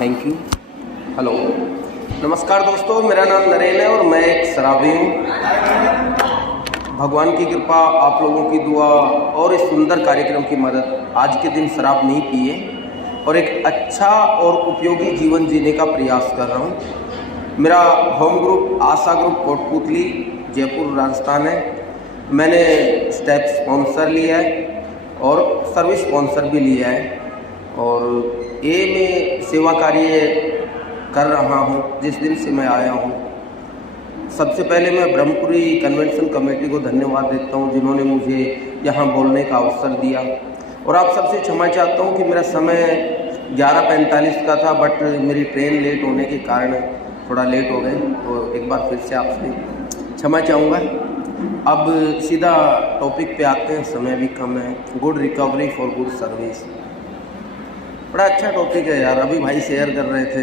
Thank you. Hello, नमस्कार दोस्तों, मेरा नाम नरेन है और मैं एक शराबी हूँ। भगवान की कृपा, आप लोगों की दुआ और इस सुंदर कार्यक्रम की मदद आज के दिन शराब नहीं पिए और एक अच्छा और उपयोगी जीवन जीने का प्रयास कर रहा हूँ। मेरा होम ग्रुप आशा ग्रुप कोटपुतली जयपुर राजस्थान है। मैंने स्टेप स्पॉन्सर लिया है और सर्विस स्पॉन्सर भी लिया है और ये मैं सेवा कार्य कर रहा हूँ जिस दिन से मैं आया हूँ। सबसे पहले मैं ब्रह्मपुरी कन्वेंशन कमेटी को धन्यवाद देता हूँ जिन्होंने मुझे यहाँ बोलने का अवसर दिया और आप सबसे क्षमा चाहता हूँ कि मेरा समय 11:45 का था, बट मेरी ट्रेन लेट होने के कारण थोड़ा लेट हो गए, तो एक बार फिर से आपसे क्षमा चाहूँगा। अब सीधा टॉपिक पे आते हैं, समय भी कम है। Good recovery for good service, बड़ा अच्छा टॉपिक है यार। अभी भाई शेयर कर रहे थे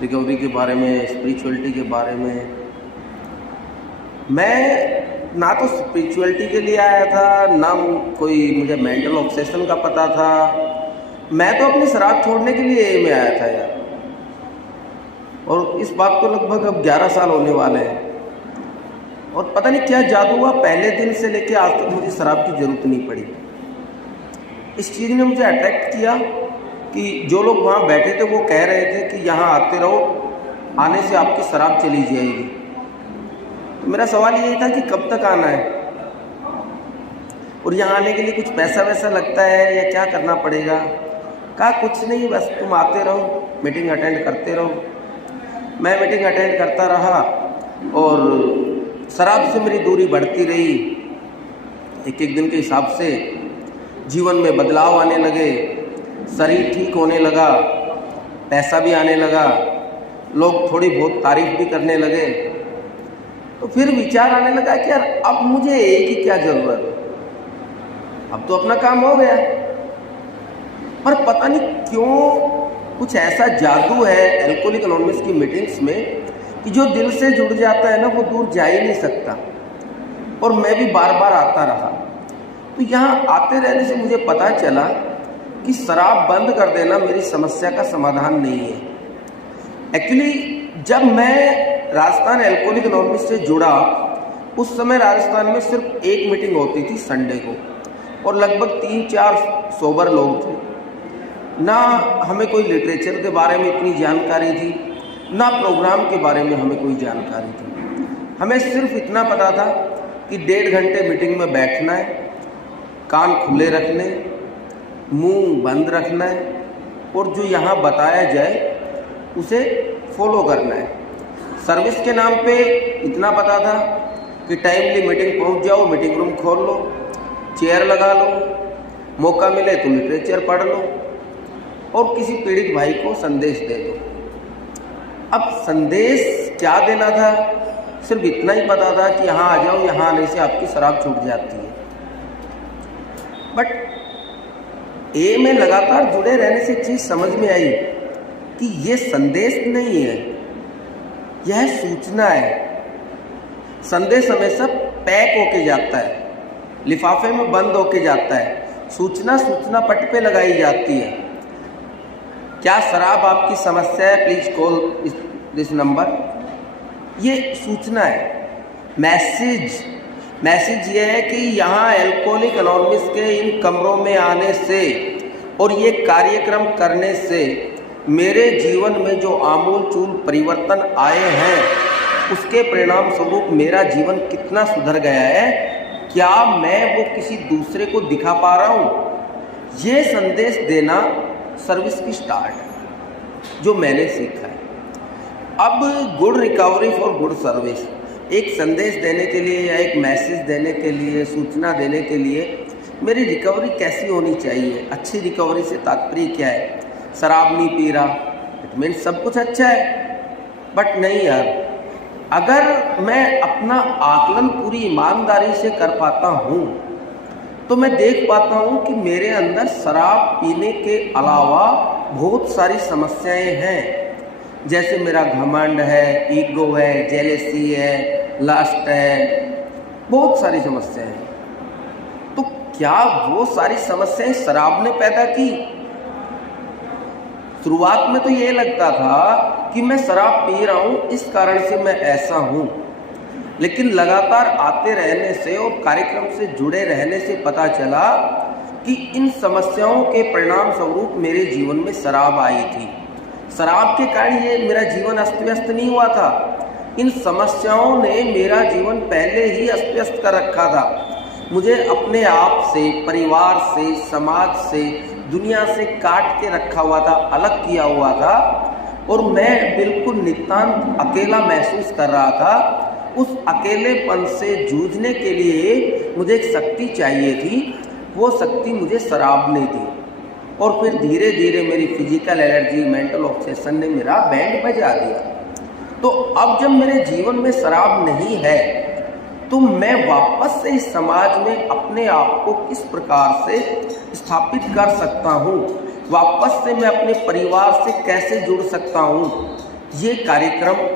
रिकवरी के बारे में, स्पिरिचुअलिटी के बारे में। मैं ना तो स्पिरिचुअलिटी के लिए आया था, ना कोई मुझे मेंटल ऑब्सेशन का पता था। मैं तो अपनी शराब छोड़ने के लिए में आया था यार, और इस बात को लगभग अब 11 साल होने वाले हैं और पता नहीं क्या जादू हुआ, पहले दिन से लेके आज तक मुझे शराब की ज़रूरत नहीं पड़ी। इस चीज़ ने मुझे अट्रैक्ट किया कि जो लोग वहाँ बैठे थे वो कह रहे थे कि यहाँ आते रहो, आने से आपकी शराब चली जाएगी। तो मेरा सवाल यही था कि कब तक आना है और यहाँ आने के लिए कुछ पैसा वैसा लगता है या क्या करना पड़ेगा। कहा कुछ नहीं, बस तुम आते रहो, मीटिंग अटेंड करते रहो। मैं मीटिंग अटेंड करता रहा और शराब से मेरी दूरी बढ़ती रही। एक एक दिन के हिसाब से जीवन में बदलाव आने लगे, शरीर ठीक होने लगा, पैसा भी आने लगा, लोग थोड़ी बहुत तारीफ भी करने लगे। तो फिर विचार आने लगा कि यार अब मुझे एक की क्या ज़रूरत है, अब तो अपना काम हो गया। पर पता नहीं क्यों कुछ ऐसा जादू है एल्कोहलिक एनोनिमस की मीटिंग्स में कि जो दिल से जुड़ जाता है ना, वो दूर जा ही नहीं सकता। और मैं भी बार बार आता रहा। तो यहाँ आते रहने से मुझे पता चला कि शराब बंद कर देना मेरी समस्या का समाधान नहीं है। एक्चुअली जब मैं राजस्थान एल्कोहलिक एनोनिमस से जुड़ा, उस समय राजस्थान में सिर्फ एक मीटिंग होती थी संडे को और लगभग 3-4 सोबर लोग थे। ना हमें कोई लिटरेचर के बारे में इतनी जानकारी थी, ना प्रोग्राम के बारे में हमें कोई जानकारी थी। हमें सिर्फ इतना पता था कि 1.5 घंटे मीटिंग में बैठना है, कान खुले रखने, मुंह बंद रखना है और जो यहाँ बताया जाए उसे फॉलो करना है। सर्विस के नाम पे इतना पता था कि टाइमली मीटिंग पहुँच जाओ, मीटिंग रूम खोल लो, चेयर लगा लो, मौका मिले तो लिटरेचर पढ़ लो और किसी पीड़ित भाई को संदेश दे दो। अब संदेश क्या देना था, सिर्फ इतना ही पता था कि यहाँ आ जाओ, यहाँ आने से आपकी शराब छूट जाती है। बट ए में लगातार जुड़े रहने से चीज़ समझ में आई कि ये संदेश नहीं है, यह सूचना है। संदेश हमेशा पैक होके जाता है, लिफाफे में बंद होके जाता है। सूचना पट पे लगाई जाती है। क्या शराब आपकी समस्या है, प्लीज कॉल दिस नंबर। ये सूचना है, मैसेज ये है कि यहाँ एल्कोहलिक एनोनिमस के इन कमरों में आने से और ये कार्यक्रम करने से मेरे जीवन में जो आमूलचूल परिवर्तन आए हैं, उसके परिणाम स्वरूप मेरा जीवन कितना सुधर गया है, क्या मैं वो किसी दूसरे को दिखा पा रहा हूँ। ये संदेश देना सर्विस की स्टार्ट है जो मैंने सीखा है। अब good recovery for good service, एक संदेश देने के लिए या एक मैसेज देने के लिए, सूचना देने के लिए मेरी रिकवरी कैसी होनी चाहिए। अच्छी रिकवरी से तात्पर्य क्या है, शराब नहीं पी रहा, इट मीन्स सब कुछ अच्छा है। बट नहीं यार, अगर मैं अपना आकलन पूरी ईमानदारी से कर पाता हूँ तो मैं देख पाता हूँ कि मेरे अंदर शराब पीने के अलावा बहुत सारी समस्याएं हैं। जैसे मेरा घमंड है, ईगो है, जेलेसी है, लस्ट है, बहुत सारी समस्याएं हैं। तो क्या वो सारी समस्याएं शराब ने पैदा की? शुरुआत में तो ये लगता था कि मैं शराब पी रहा हूँ, इस कारण से मैं ऐसा हूँ, लेकिन लगातार आते रहने से और कार्यक्रम से जुड़े रहने से पता चला कि इन समस्याओं के परिणाम स्वरूप मेरे जीवन में शराब आई थी। शराब के कारण ये मेरा जीवन अस्त व्यस्त नहीं हुआ था, इन समस्याओं ने मेरा जीवन पहले ही अस्त व्यस्त कर रखा था। मुझे अपने आप से, परिवार से, समाज से, दुनिया से काट के रखा हुआ था, अलग किया हुआ था, और मैं बिल्कुल नितांत अकेला महसूस कर रहा था। उस अकेलेपन से जूझने के लिए मुझे एक शक्ति चाहिए थी, वो शक्ति मुझे शराब ने दी। और फिर धीरे धीरे मेरी फिजिकल एलर्जी, मेंटल ऑब्सेशन ने मेरा बैंड बजा दिया। तो अब जब मेरे जीवन में शराब नहीं है, तो मैं वापस से इस समाज में अपने आप को किस प्रकार से स्थापित कर सकता हूँ, वापस से मैं अपने परिवार से कैसे जुड़ सकता हूँ, ये कार्यक्रम,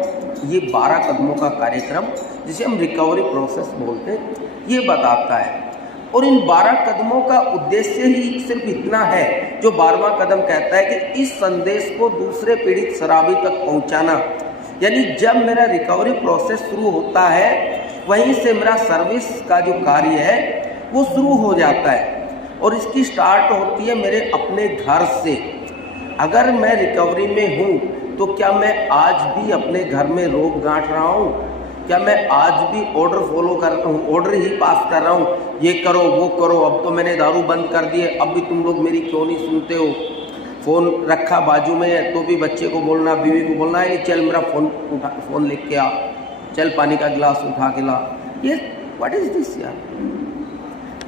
ये 12 कदमों का कार्यक्रम जिसे हम रिकवरी प्रोसेस बोलते हैं, ये बताता है। और इन 12 कदमों का उद्देश्य ही सिर्फ इतना है, जो 12वां कदम कहता है कि इस संदेश को दूसरे पीड़ित शराबी तक पहुंचाना। यानी जब मेरा रिकवरी प्रोसेस शुरू होता है, वहीं से मेरा सर्विस का जो कार्य है वो शुरू हो जाता है, और इसकी स्टार्ट होती है मेरे अपने घर से। अगर मैं रिकवरी में हूँ, तो क्या मैं आज भी अपने घर में रोग गांठ रहा हूँ? क्या मैं आज भी ऑर्डर फॉलो कर रहा हूँ, ऑर्डर ही पास कर रहा हूँ, ये करो वो करो, अब तो मैंने दारू बंद कर दी है, अब भी तुम लोग मेरी क्यों नहीं सुनते हो? फ़ोन रखा बाजू में है तो भी बच्चे को बोलना, बीवी को बोलना है, चल मेरा फ़ोन लेके आ, चल पानी का गिलास उठा के ला। ये व्हाट इज़ दिस यार?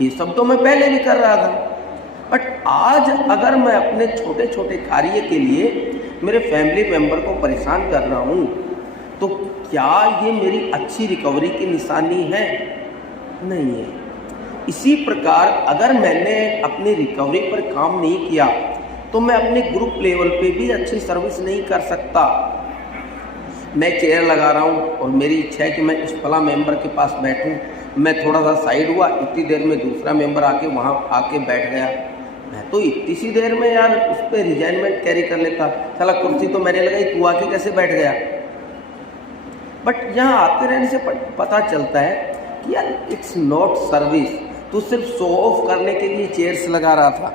ये सब तो मैं पहले भी कर रहा था, बट आज अगर मैं अपने छोटे छोटे कार्य के लिए मेरे फैमिली मेम्बर को परेशान कर रहा हूँ, तो क्या ये मेरी अच्छी रिकवरी की निशानी है? नहीं है। इसी प्रकार अगर मैंने अपनी रिकवरी पर काम नहीं किया, तो मैं अपने ग्रुप लेवल पे भी अच्छी सर्विस नहीं कर सकता। मैं चेयर लगा रहा हूँ और मेरी इच्छा है कि मैं इस फला मेंबर के पास बैठूँ, मैं थोड़ा सा साइड हुआ, इतनी देर में दूसरा मेंबर आके वहाँ आके बैठ गया। मैं तो इतनी सी देर में यार उस पर रिजाइनमेंट कैरी कर लेता, साला कुर्सी तो मैंने लगाई, तू आके कैसे बैठ गया? बट यहाँ आते रहने से पता चलता है कि यार इट्स नॉट सर्विस। तू सिर्फ शो ऑफ करने के लिए चेयर्स लगा रहा था,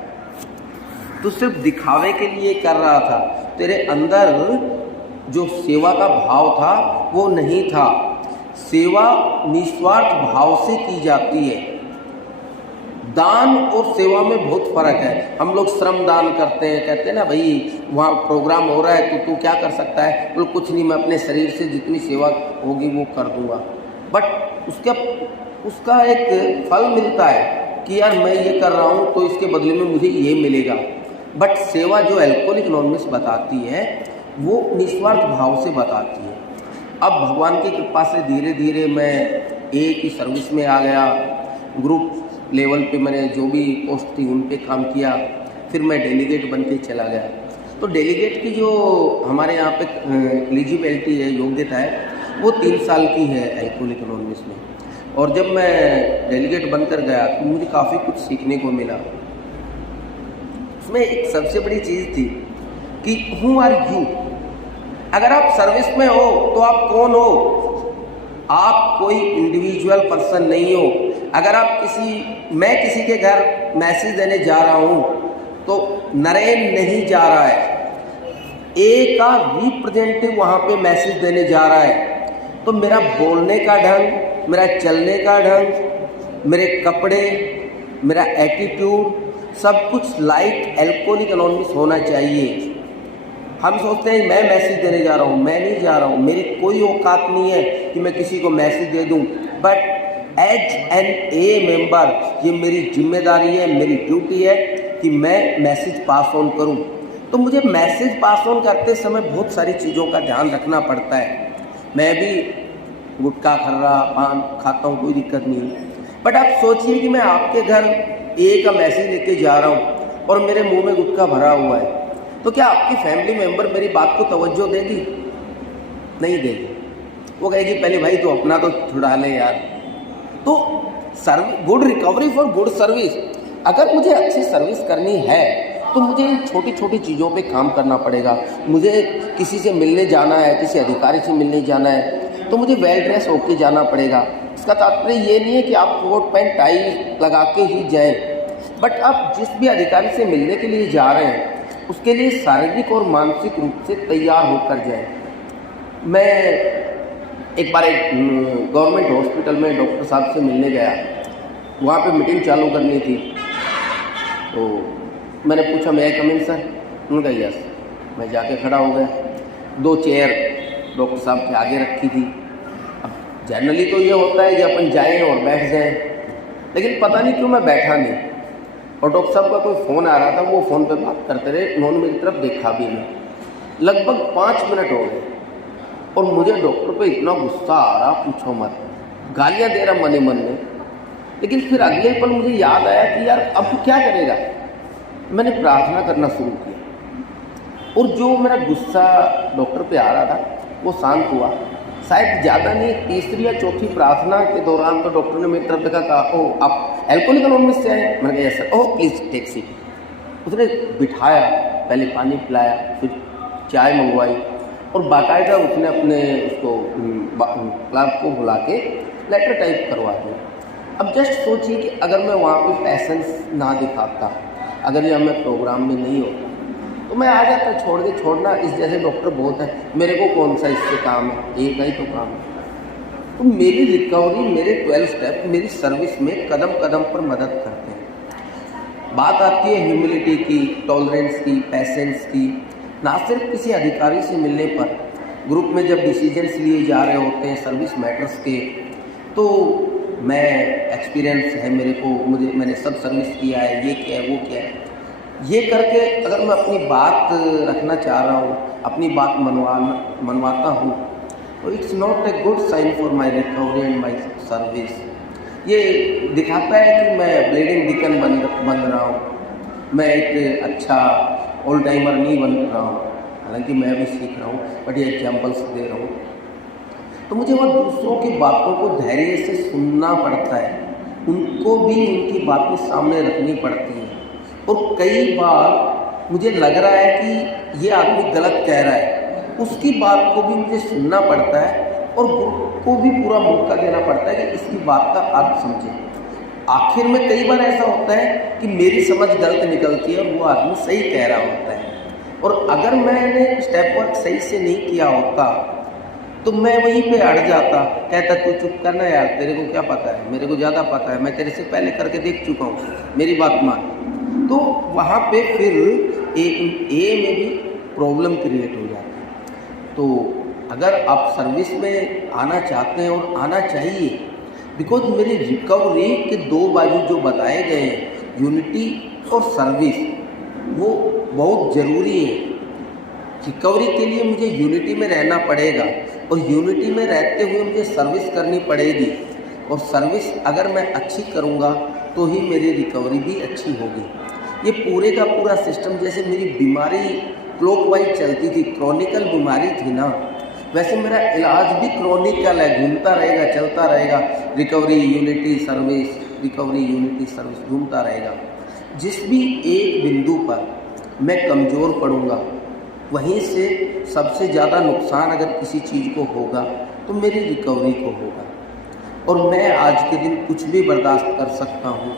तू सिर्फ दिखावे के लिए कर रहा था, तेरे अंदर जो सेवा का भाव था वो नहीं था। सेवा निस्वार्थ भाव से की जाती है। दान और सेवा में बहुत फ़र्क है। हम लोग श्रम दान करते हैं, कहते हैं ना भाई वहाँ प्रोग्राम हो रहा है तो तू क्या कर सकता है? बोल कुछ नहीं, मैं अपने शरीर से जितनी सेवा होगी वो कर दूंगा। बट उसका एक फल मिलता है कि यार मैं ये कर रहा हूँ तो इसके बदले में मुझे ये मिलेगा। बट सेवा जो अल्कोहलिक एनोनिमस बताती है वो निस्वार्थ भाव से बताती है। अब भगवान की कृपा से धीरे धीरे मैं एक ही सर्विस में आ गया। ग्रुप लेवल पे मैंने जो भी पोस्ट थी उन पे काम किया, फिर मैं डेलीगेट बन के चला गया। तो डेलीगेट की जो हमारे यहाँ पे एलिजिबिलिटी है, योग्यता है, वो 3 साल की है अल्कोहलिक एनोनिमस में। और जब मैं डेलीगेट बनकर गया तो मुझे काफ़ी कुछ सीखने को मिला। उसमें एक सबसे बड़ी चीज़ थी कि हु आर यू। अगर आप सर्विस में हो तो आप कौन हो? आप कोई इंडिविजुअल पर्सन नहीं हो। अगर आप मैं किसी के घर मैसेज देने जा रहा हूँ तो नरेन नहीं जा रहा है, ए का रिप्रेजेंटेटिव वहाँ पे मैसेज देने जा रहा है। तो मेरा बोलने का ढंग, मेरा चलने का ढंग, मेरे कपड़े, मेरा एटीट्यूड, सब कुछ लाइक अल्कोहलिक एनोनिमस होना चाहिए। हम सोचते हैं मैं मैसेज देने जा रहा हूँ, मैं नहीं जा रहा हूँ, मेरी कोई औकात नहीं है कि मैं किसी को मैसेज दे दूँ। But as an a member ये मेरी जिम्मेदारी है, मेरी ड्यूटी है कि मैं मैसेज पास ऑन करूँ। तो मुझे मैसेज पास ऑन करते समय बहुत सारी चीज़ों का ध्यान रखना पड़ता है। मैं भी गुटखा खर्रा पान खाता हूँ, कोई दिक्कत नहीं। बट आप सोचिए कि मैं आपके घर ए का मैसेज लेके जा रहा हूँ और मेरे मुंह में गुटखा भरा हुआ है, तो क्या आपकी फैमिली मेंबर मेरी बात को तवज्जो देगी? नहीं देगी। वो कहेगी पहले भाई तो अपना तो छुड़ा ले यार। तो good recovery for good service. अगर मुझे अच्छी सर्विस करनी है तो मुझे इन छोटी छोटी चीज़ों पे काम करना पड़ेगा। मुझे किसी से मिलने जाना है, किसी अधिकारी से मिलने जाना है, तो मुझे वेल ड्रेस होके जाना पड़ेगा। इसका तात्पर्य ये नहीं है कि आप कोट पैंट टाई लगा के ही जाएं, बट आप जिस भी अधिकारी से मिलने के लिए जा रहे हैं उसके लिए शारीरिक और मानसिक रूप से तैयार होकर जाएं। मैं एक बार एक गवर्नमेंट हॉस्पिटल में डॉक्टर साहब से मिलने गया, वहाँ पे मीटिंग चालू करनी थी, तो मैंने पूछा मैं कम इन सर? उन्होंने कहा यस। मैं जाके खड़ा हो गया। 2 चेयर डॉक्टर साहब के आगे रखी थी। अब जनरली तो ये होता है कि अपन जाएं और बैठ जाएं, लेकिन पता नहीं क्यों मैं बैठा नहीं, और डॉक्टर साहब का कोई फ़ोन आ रहा था, वो फ़ोन पे बात करते रहे, उन्होंने मेरी तरफ देखा भी नहीं। लगभग 5 मिनट हो गए और मुझे डॉक्टर पे इतना गुस्सा आ रहा, पूछो मत, गालियाँ दे रहा मन ही मन में। लेकिन फिर अगले पल मुझे याद आया कि यार अब क्या करेगा। मैंने प्रार्थना करना शुरू किया और जो मेरा गुस्सा डॉक्टर पे आ रहा था वो शांत हुआ। शायद ज़्यादा नहीं, तीसरी या चौथी प्रार्थना के दौरान तो डॉक्टर ने मेरी तरफ देखा, कहा ओह आप एल्कोहलिक एनोनिमस से आए? मैंने कहा yes sir. Oh please take seat. उसने बिठाया, पहले पानी पिलाया, फिर चाय मंगवाई और बाकायदा उसने अपने उसको क्लर्क को बुला के लेटर टाइप करवा दिया। अब जस्ट सोचिए कि अगर मैं वहाँ पे पैसेंस ना दिखाता, अगर यह मैं प्रोग्राम में नहीं होता, तो मैं आ जाता, छोड़ के छोड़ना, इस जैसे डॉक्टर बहुत है, मेरे को कौन सा इससे काम है, एक ही तो काम है। तो मेरी रिकवरी, मेरे 12 स्टेप मेरी सर्विस में कदम कदम पर मदद करते हैं। बात आती है ह्यूमिलिटी की, टॉलरेंस की, पेशेंस की। ना सिर्फ किसी अधिकारी से मिलने पर, ग्रुप में जब डिसीजंस लिए जा रहे होते हैं सर्विस मैटर्स के, तो मैं एक्सपीरियंस है मेरे को, मैंने सब सर्विस किया है, ये किया है, वो किया है, ये करके अगर मैं अपनी बात रखना चाह रहा हूँ, अपनी बात मनवाता हूँ, तो it's not a good sign for my recovery and my service. ये दिखाता है कि मैं ब्लीडिंग डिकन बन रहा हूँ, मैं एक अच्छा ऑल टाइमर नहीं बन रहा हूँ, हालांकि मैं भी सीख रहा हूँ, बट ये एग्जाम्पल्स दे रहा हूँ। तो मुझे वह दूसरों की बातों को धैर्य से सुनना पड़ता है, उनको भी उनकी बातें सामने रखनी पड़ती हैं। और कई बार मुझे लग रहा है कि ये आदमी गलत कह रहा है, उसकी बात को भी मुझे सुनना पड़ता है और ग्रुप को भी पूरा मौका देना पड़ता है कि इसकी बात का अर्थ समझे। आखिर में कई बार ऐसा होता है कि मेरी समझ गलत निकलती है और वो आदमी सही कह रहा होता है, और अगर मैंने स्टेप वर्क सही से नहीं किया होता तो मैं वहीं पे अड़ जाता, कहता तू चुप करना यार, तेरे को क्या पता है, मेरे को ज़्यादा पता है, मैं तेरे से पहले करके देख चुका हूँ, मेरी बात मान। तो वहाँ पे फिर ए में भी प्रॉब्लम क्रिएट हो जाती है। तो अगर आप सर्विस में आना चाहते हैं, और आना चाहिए, बिकॉज मेरी रिकवरी के 2 बाजू जो बताए गए हैं, यूनिटी और सर्विस, वो बहुत ज़रूरी है। रिकवरी के लिए मुझे यूनिटी में रहना पड़ेगा, और यूनिटी में रहते हुए मुझे सर्विस करनी पड़ेगी, और सर्विस अगर मैं अच्छी करूँगा तो ही मेरी रिकवरी भी अच्छी होगी। ये पूरे का पूरा सिस्टम, जैसे मेरी बीमारी क्लॉकवाइज चलती थी, क्रॉनिकल बीमारी थी ना, वैसे मेरा इलाज भी क्रॉनिकल है, घूमता रहेगा, चलता रहेगा, recovery unity service, recovery unity service घूमता रहेगा। जिस भी एक बिंदु पर मैं कमज़ोर पड़ूँगा, वहीं से सबसे ज़्यादा नुकसान अगर किसी चीज़ को होगा तो मेरी रिकवरी को होगा। और मैं आज के दिन कुछ भी बर्दाश्त कर सकता हूँ,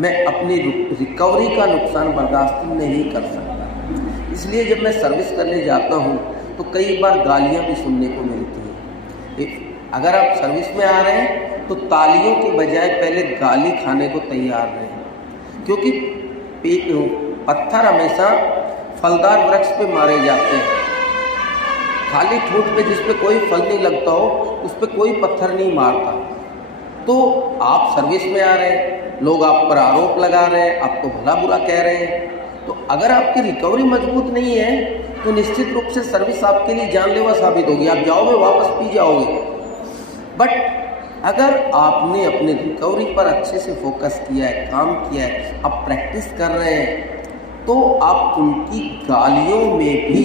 मैं अपनी रिकवरी का नुकसान बर्दाश्त नहीं कर सकता। इसलिए जब मैं सर्विस करने जाता हूँ तो कई बार गालियाँ भी सुनने को मिलती हैं। अगर आप सर्विस में आ रहे हैं तो तालियों के बजाय पहले गाली खाने को तैयार रहें, क्योंकि पत्थर हमेशा फलदार वृक्ष पे मारे जाते हैं। खाली ठूठ पे जिस पे कोई फल नहीं लगता हो, उस पे कोई पत्थर नहीं मारता। तो आप सर्विस में आ रहे हैं, लोग आप पर आरोप लगा रहे हैं, आपको भला बुरा कह रहे हैं, तो अगर आपकी रिकवरी मजबूत नहीं है तो निश्चित रूप से सर्विस आपके लिए जानलेवा साबित होगी। आप जाओगे वापस पी जाओगे। बट अगर आपने अपने रिकवरी पर अच्छे से फोकस किया है, काम किया है, आप प्रैक्टिस कर रहे हैं, तो आप उनकी गालियों में भी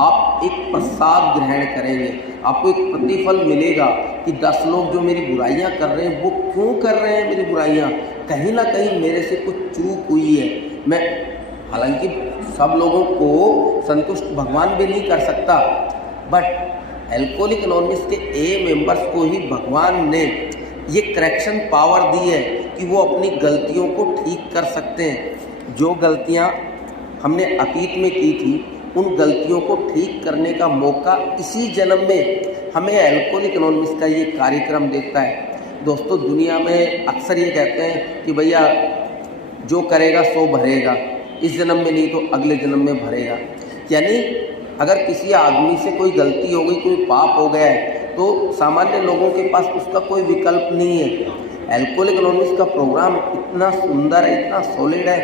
आप एक प्रसाद ग्रहण करेंगे। आपको एक प्रतिफल मिलेगा कि 10 लोग जो मेरी बुराइयां कर रहे हैं, वो क्यों कर रहे हैं मेरी बुराइयां, कहीं ना कहीं मेरे से कुछ चूक हुई है। मैं हालांकि सब लोगों को संतुष्ट भगवान भी नहीं कर सकता, बट अल्कोहलिक एनोनिमस के ए मेंबर्स को ही भगवान ने ये करेक्शन पावर दी है कि वो अपनी गलतियों को ठीक कर सकते हैं। जो गलतियाँ हमने अतीत में की थी उन गलतियों को ठीक करने का मौका इसी जन्म में हमें अल्कोहलिक एनोनिमस का ये कार्यक्रम देता है। दोस्तों, दुनिया में अक्सर ये कहते हैं कि भैया जो करेगा सो भरेगा, इस जन्म में नहीं तो अगले जन्म में भरेगा। यानी अगर किसी आदमी से कोई गलती हो गई, कोई पाप हो गया है, तो सामान्य लोगों के पास उसका कोई विकल्प नहीं है। अल्कोहलिक एनोनिमस का प्रोग्राम इतना सुंदर है, इतना सॉलिड है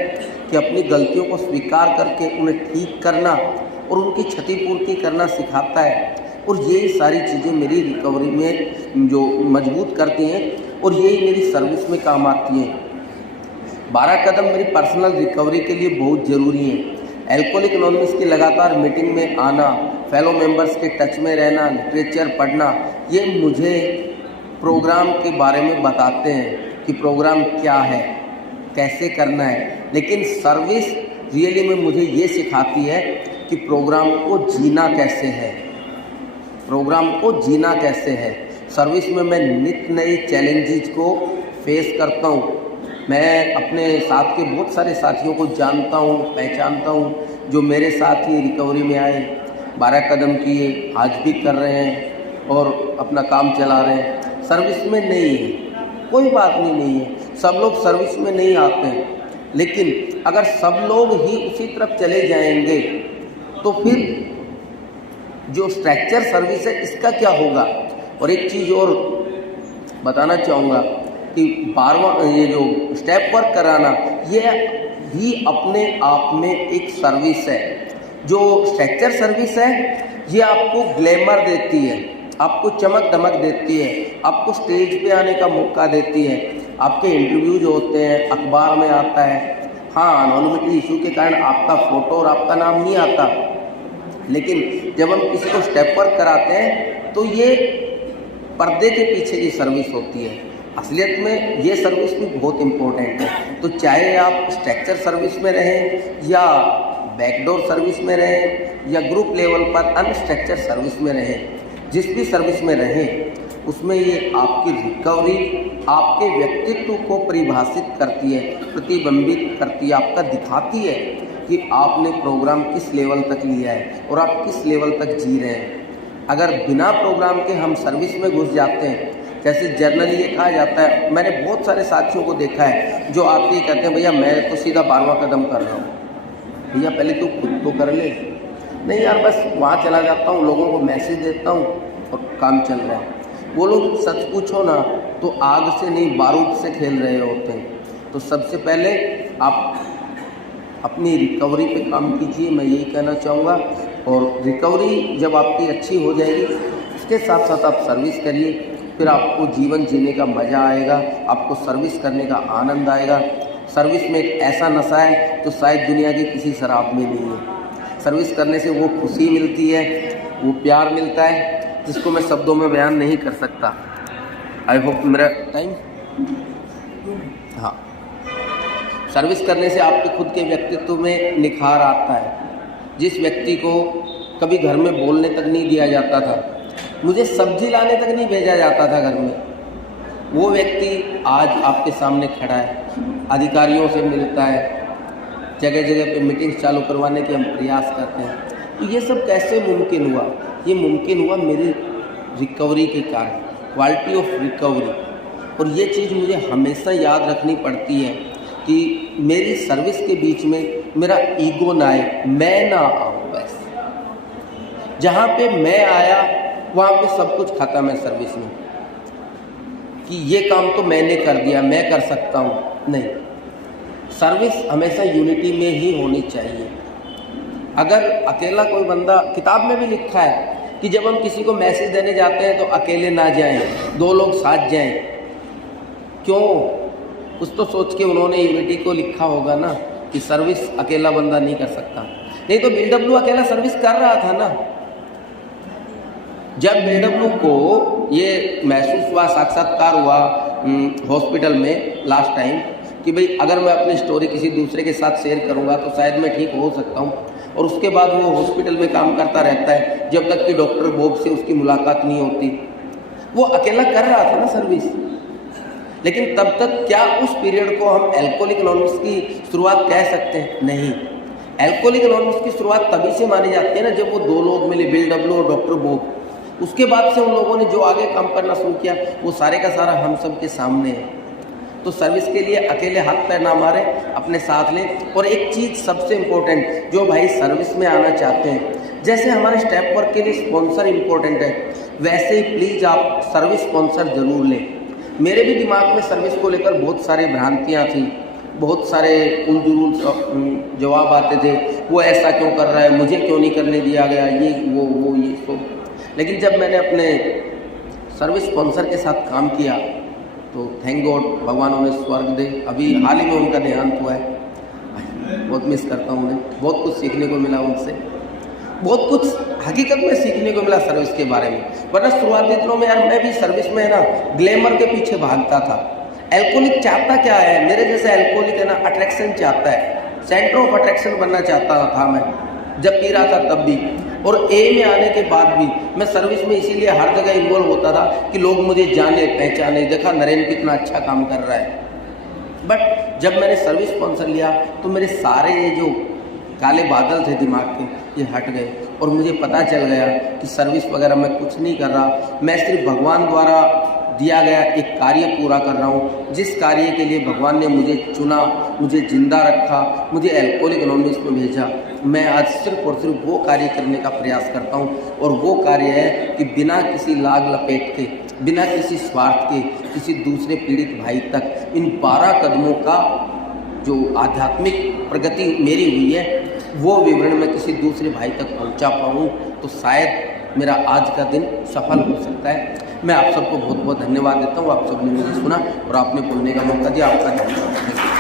कि अपनी गलतियों को स्वीकार करके उन्हें ठीक करना और उनकी क्षतिपूर्ति करना सिखाता है। और यही सारी चीज़ें मेरी रिकवरी में जो मजबूत करती हैं और यही मेरी सर्विस में काम आती हैं। 12 कदम मेरी पर्सनल रिकवरी के लिए बहुत ज़रूरी हैं। अल्कोहलिक एनोनिमस की लगातार मीटिंग में आना, फेलो मेंबर्स के टच में रहना, लिटरेचर पढ़ना, ये मुझे प्रोग्राम के बारे में बताते हैं कि प्रोग्राम क्या है, कैसे करना है। लेकिन सर्विस रियली में मुझे ये सिखाती है कि प्रोग्राम को जीना कैसे है, प्रोग्राम को जीना कैसे है। सर्विस में मैं नित्य नए चैलेंजेस को फेस करता हूँ। मैं अपने साथ के बहुत सारे साथियों को जानता हूँ, पहचानता हूँ, जो मेरे साथ ही रिकवरी में आए, 12 कदम किए, आज भी कर रहे हैं और अपना काम चला रहे हैं। सर्विस में नहीं है, कोई बात नहीं है, सब लोग सर्विस में नहीं आते हैं, लेकिन अगर सब लोग ही उसी तरफ चले जाएंगे तो फिर जो स्ट्रक्चर सर्विस है इसका क्या होगा। और एक चीज़ और बताना चाहूँगा कि 12वां ये जो स्टेप वर्क कराना, ये भी अपने आप में एक सर्विस है। जो स्ट्रक्चर सर्विस है ये आपको ग्लैमर देती है, आपको चमक दमक देती है, आपको स्टेज पे आने का मौका देती है, आपके इंटरव्यू जो होते हैं अखबार में आता है। हाँ, एनोनिमिटी इशू के कारण आपका फ़ोटो और आपका नाम नहीं आता, लेकिन जब हम किसी को स्टेप वर्क कराते हैं तो ये पर्दे के पीछे की सर्विस होती है। असलियत में ये सर्विस भी बहुत इम्पोर्टेंट है। तो चाहे आप स्ट्रक्चर सर्विस में रहें या बैकडोर सर्विस में रहें या ग्रुप लेवल पर अनस्ट्रक्चर सर्विस में रहें, जिस भी सर्विस में रहें, उसमें ये आपकी रिकवरी, आपके व्यक्तित्व को परिभाषित करती है, प्रतिबिंबित करती है, आपका दिखाती है कि आपने प्रोग्राम किस लेवल तक लिया है और आप किस लेवल तक जी रहे हैं। अगर बिना प्रोग्राम के हम सर्विस में घुस जाते हैं, जैसे जर्नली ये कहा जाता है, मैंने बहुत सारे साथियों को देखा है जो आते ही कहते हैं भैया मैं तो सीधा 12वां कदम कर रहा हूँ। भैया पहले तो खुद तो कर ले। नहीं यार, बस वहाँ चला जाता हूँ, लोगों को मैसेज देता हूँ और काम चल रहा है। वो लोग सच पूछो ना तो आग से नहीं बारूद से खेल रहे होते हैं। तो सबसे पहले आप अपनी रिकवरी पे काम कीजिए, मैं यही कहना चाहूँगा। और रिकवरी जब आपकी अच्छी हो जाएगी, उसके साथ साथ आप सर्विस करिए, फिर आपको जीवन जीने का मज़ा आएगा, आपको सर्विस करने का आनंद आएगा। सर्विस में एक ऐसा नशा है जो शायद दुनिया की किसी शराब में नहीं है। सर्विस करने से वो खुशी मिलती है, वो प्यार मिलता है जिसको मैं शब्दों में बयान नहीं कर सकता। आई होप मेरा टाइम, हाँ, सर्विस करने से आपके खुद के व्यक्तित्व में निखार आता है। जिस व्यक्ति को कभी घर में बोलने तक नहीं दिया जाता था, मुझे सब्जी लाने तक नहीं भेजा जाता था घर में, वो व्यक्ति आज आपके सामने खड़ा है, अधिकारियों से मिलता है, जगह जगह पे मीटिंग्स चालू करवाने के हम प्रयास करते हैं। तो ये सब कैसे मुमकिन हुआ? ये मुमकिन हुआ मेरी रिकवरी के कारण, क्वालिटी ऑफ रिकवरी। और ये चीज़ मुझे हमेशा याद रखनी पड़ती है कि मेरी सर्विस के बीच में मेरा ईगो ना आए, मैं ना आऊँ। बस जहाँ पे मैं आया वहाँ पे सब कुछ खत्म है सर्विस में, कि ये काम तो मैंने कर दिया, मैं कर सकता हूँ। नहीं, सर्विस हमेशा यूनिटी में ही होनी चाहिए। अगर अकेला कोई बंदा, किताब में भी लिखा है कि जब हम किसी को मैसेज देने जाते हैं तो अकेले ना जाएं, 2 लोग साथ जाएं। क्यों? कुछ तो सोच के उन्होंने यूनिटी को लिखा होगा ना, कि सर्विस अकेला बंदा नहीं कर सकता। नहीं तो BW अकेला सर्विस कर रहा था ना। जब BW को ये महसूस हुआ, साक्षात्कार हुआ हॉस्पिटल में लास्ट टाइम, कि भाई अगर मैं अपनी स्टोरी किसी दूसरे के साथ शेयर करूँगा तो शायद मैं ठीक हो सकता हूँ, और उसके बाद वो हॉस्पिटल में काम करता रहता है जब तक कि डॉक्टर बॉब से उसकी मुलाकात नहीं होती। वो अकेला कर रहा था ना सर्विस, लेकिन तब तक क्या उस पीरियड को हम अल्कोहलिक एनोनिमस की शुरुआत कह सकते हैं? नहीं। अल्कोहलिक एनोनिमस की शुरुआत तभी से मानी जाती है ना जब वो दो लोग मिले, बिल डब्ल्यू और डॉक्टर बॉब। उसके बाद से उन लोगों ने जो आगे काम करना शुरू किया वो सारे का सारा हम सब के सामने है। तो सर्विस के लिए अकेले हाथ पैर ना मारे, अपने साथ लें। और एक चीज़ सबसे इम्पोर्टेंट, जो भाई सर्विस में आना चाहते हैं, जैसे हमारे स्टेप वर्क के लिए स्पॉन्सर इम्पोर्टेंट है, वैसे ही प्लीज़ आप सर्विस स्पॉन्सर जरूर लें। मेरे भी दिमाग में सर्विस को लेकर बहुत सारी भ्रांतियाँ थी, बहुत सारे उलझुल जवाब आते थे, वो ऐसा क्यों कर रहा है, मुझे क्यों नहीं करने दिया गया, ये वो ये सब। लेकिन जब मैंने अपने सर्विस स्पॉन्सर के साथ काम किया तो थैंक गॉड, भगवान उन्हें स्वर्ग दे। अभी हाल ही में उनका देहांत हुआ है, बहुत मिस करता हूँ उन्हें। बहुत कुछ सीखने को मिला उनसे, बहुत कुछ हकीकत में सीखने को मिला सर्विस के बारे में। वरना शुरुआती दिनों में यार मैं भी सर्विस में है ना ग्लैमर के पीछे भागता था। एल्कोहलिक चाहता क्या है, मेरे जैसे एल्कोहलिक है ना अट्रैक्शन चाहता है, सेंटर ऑफ अट्रैक्शन बनना चाहता था मैं जब पी रहा था तब भी, और ए में आने के बाद भी। मैं सर्विस में इसीलिए हर जगह इन्वॉल्व होता था कि लोग मुझे जाने पहचाने, देखा नरेंद्र कितना अच्छा काम कर रहा है। बट जब मैंने सर्विस स्पॉन्सर लिया तो मेरे सारे ये जो काले बादल थे दिमाग के ये हट गए, और मुझे पता चल गया कि सर्विस वगैरह मैं कुछ नहीं कर रहा, मैं सिर्फ भगवान द्वारा दिया गया एक कार्य पूरा कर रहा हूँ। जिस कार्य के लिए भगवान ने मुझे चुना, मुझे जिंदा रखा, मुझे अल्कोहलिक एनोनिमस में भेजा, मैं आज सिर्फ और सिर्फ वो कार्य करने का प्रयास करता हूँ। और वो कार्य है कि बिना किसी लाग लपेट के, बिना किसी स्वार्थ के, किसी दूसरे पीड़ित भाई तक इन 12 कदमों का जो आध्यात्मिक प्रगति मेरी हुई है वो विवरण मैं किसी दूसरे भाई तक पहुँचा पाऊँ, तो शायद मेरा आज का दिन सफल हो सकता है। मैं आप सबको बहुत बहुत धन्यवाद देता हूँ, आप सबने मुझे सुना और आपने बोलने का मौका दिया, आपका धन्यवाद।